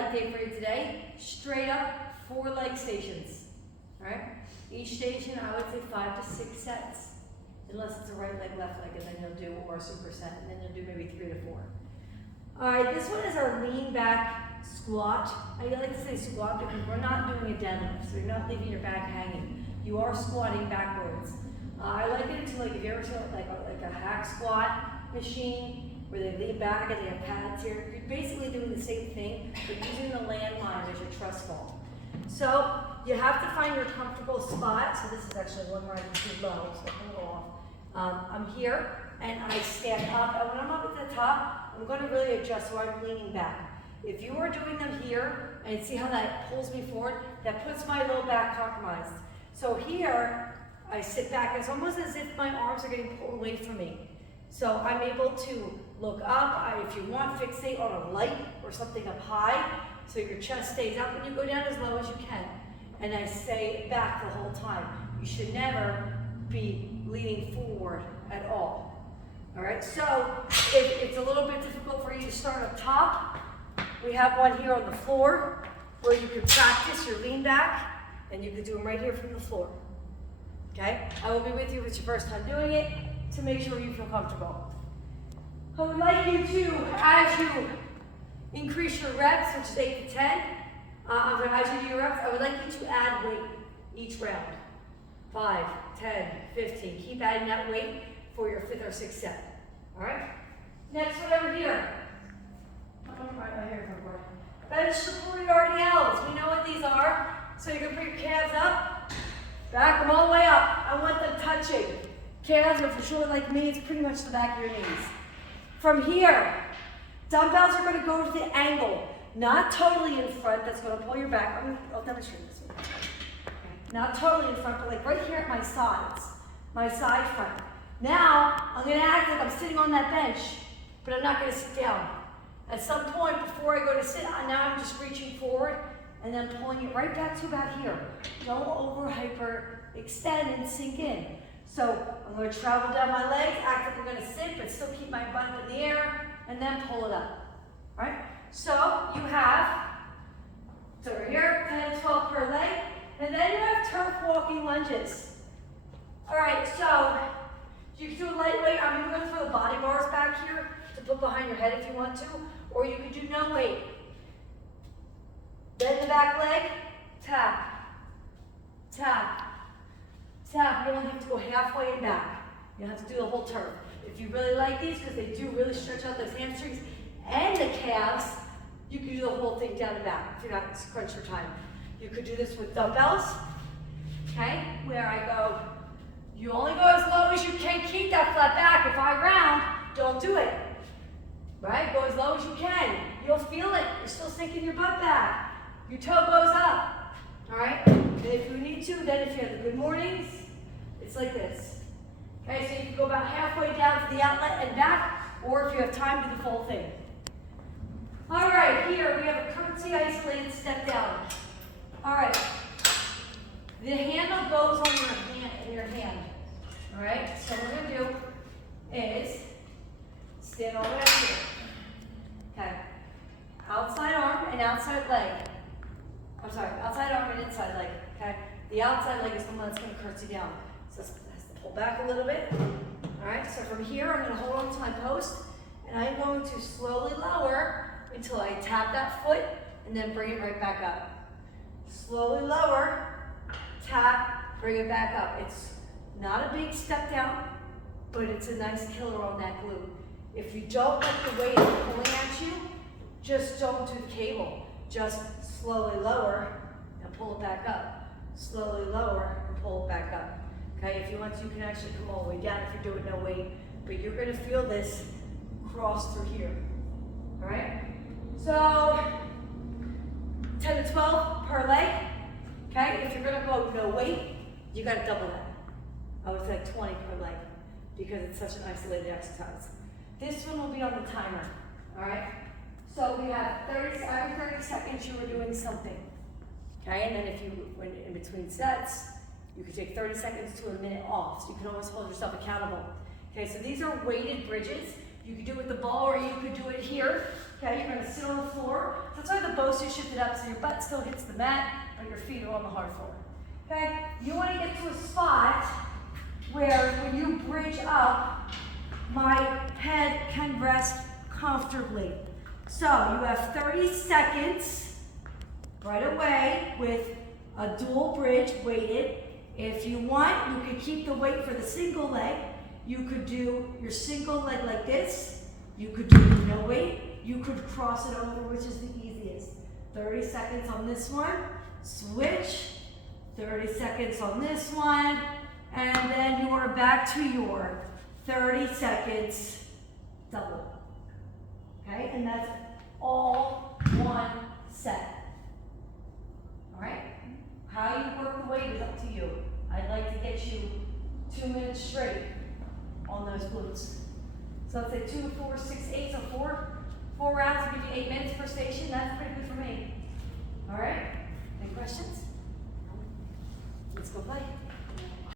leg day for you today. Straight up, 4 leg stations. All right? Each station, I would say 5 to 6 sets. Unless it's a right leg, left leg, and then you'll do, or a superset, and then you'll do maybe 3 to 4. All right, this one is our lean back squat. I like to say squat because we're not doing a deadlift, so you're not leaving your back hanging. You are squatting backwards. I like it to, like, if you ever saw like a hack squat machine where they lean back and they have pads here, you're basically doing the same thing, but using the landmine as your trust fall. So you have to find your comfortable spot. So this is actually one where I'm too low, so I'm gonna go off. I'm here and I stand up, and when I'm up at the top, I'm going to really adjust so I'm leaning back. If you are doing them here, and see how that pulls me forward, that puts my low back compromised. So here, I sit back, it's almost as if my arms are getting pulled away from me. So I'm able to look up, if you want, fixate on a light or something up high, so your chest stays up and you go down as low as you can. And I stay back the whole time. You should never be leaning forward at all. All right, so if it's a little bit difficult for you to start up top, we have one here on the floor where you can practice your lean back, and you can do them right here from the floor. Okay, I will be with you if it's your first time doing it to make sure you feel comfortable. I would like you to, as you increase your reps, which is 8 to 10, as you do your reps, I would like you to add weight each round. 5, 10, 15. Keep adding that weight for your 5th or 6th set. All right? Next one over here. Right here. Bench supported RDLs. We know what these are. So you're going to put your calves up, back them all the way up. I want them touching. Calves, if you're short like me, it's pretty much the back of your knees. From here, dumbbells are going to go to the angle. Not totally in front. That's going to pull your back. I'll demonstrate this one. Not totally in front, but like right here at my sides, my side front. Now, I'm gonna act like I'm sitting on that bench, but I'm not gonna sit down. At some point before I go to sit, now I'm just reaching forward and then pulling it right back to about here. Don't over hyper extend and sink in. So I'm gonna travel down my legs, act like I'm gonna sit, but still keep my butt in the air, and then pull it up, all right? So you have, so we're here, 10 to 12 per leg. And then you have turf walking lunges. All right, so you can do a lightweight. I'm even going to throw the body bars back here to put behind your head if you want to, or you could do no weight. Bend the back leg, tap, tap, tap. You don't have to go halfway and back. You don't have to do the whole turf. If you really like these, because they do really stretch out those hamstrings and the calves, you can do the whole thing down and back if you're not crunched for time. You could do this with dumbbells, okay, where I go, you only go as low as you can, keep that flat back. If I round, don't do it, right? Go as low as you can. You'll feel it. You're still sinking your butt back. Your toe goes up, all right? And if you need to, then if you have the good mornings, it's like this. Okay, so you can go about halfway down to the outlet and back, or if you have time, do the full thing. All right, here we have a curtsy isolated step down. All right, the handle goes on your hand, all right? So what we're gonna do is stand all the way up here, okay? Outside arm and outside leg. I'm sorry, outside arm and inside leg, okay? The outside leg is the one that's gonna curtsy down. So it has to pull back a little bit, all right? So from here, I'm gonna hold on to my post, and I'm going to slowly lower until I tap that foot, and then bring it right back up. Slowly lower, tap, bring it back up. It's not a big step down, but it's a nice killer on that glute. If you don't like the weight pulling at you, just don't do the cable. Just slowly lower and pull it back up. Slowly lower and pull it back up. Okay, if you want to, you can actually come all the way down if you're doing no weight, but you're gonna feel this cross through here, all right? So, 10 to 12 per leg, okay? If you're gonna go no weight, you gotta double that. I would say 20 per leg because it's such an isolated exercise. This one will be on the timer, all right? So we have every 30 seconds you were doing something, okay? And then if you went in between sets, you could take 30 seconds to a minute off, so you can always hold yourself accountable. Okay, so these are weighted bridges. You could do it with the ball or you could do it here. Okay, you're gonna sit on the floor. That's why the bow suit shifted up so your butt still hits the mat, but your feet are on the hard floor. Okay, you wanna get to a spot where when you bridge up, my head can rest comfortably. So you have 30 seconds right away with a dual bridge weighted. If you want, you could keep the weight for the single leg. You could do your single leg like this. You could do no weight. You could cross it over, which is the easiest. 30 seconds on this one, switch. 30 seconds on this one, and then you are back to your 30 seconds double. Okay, and that's all one set. All right, how you work the weight is up to you. I'd like to get you 2 minutes straight on those glutes. So let's say 2, 4, 6, 8, so four rounds will give you 8 minutes per station. That's pretty good for me. All right, any questions? Let's go play.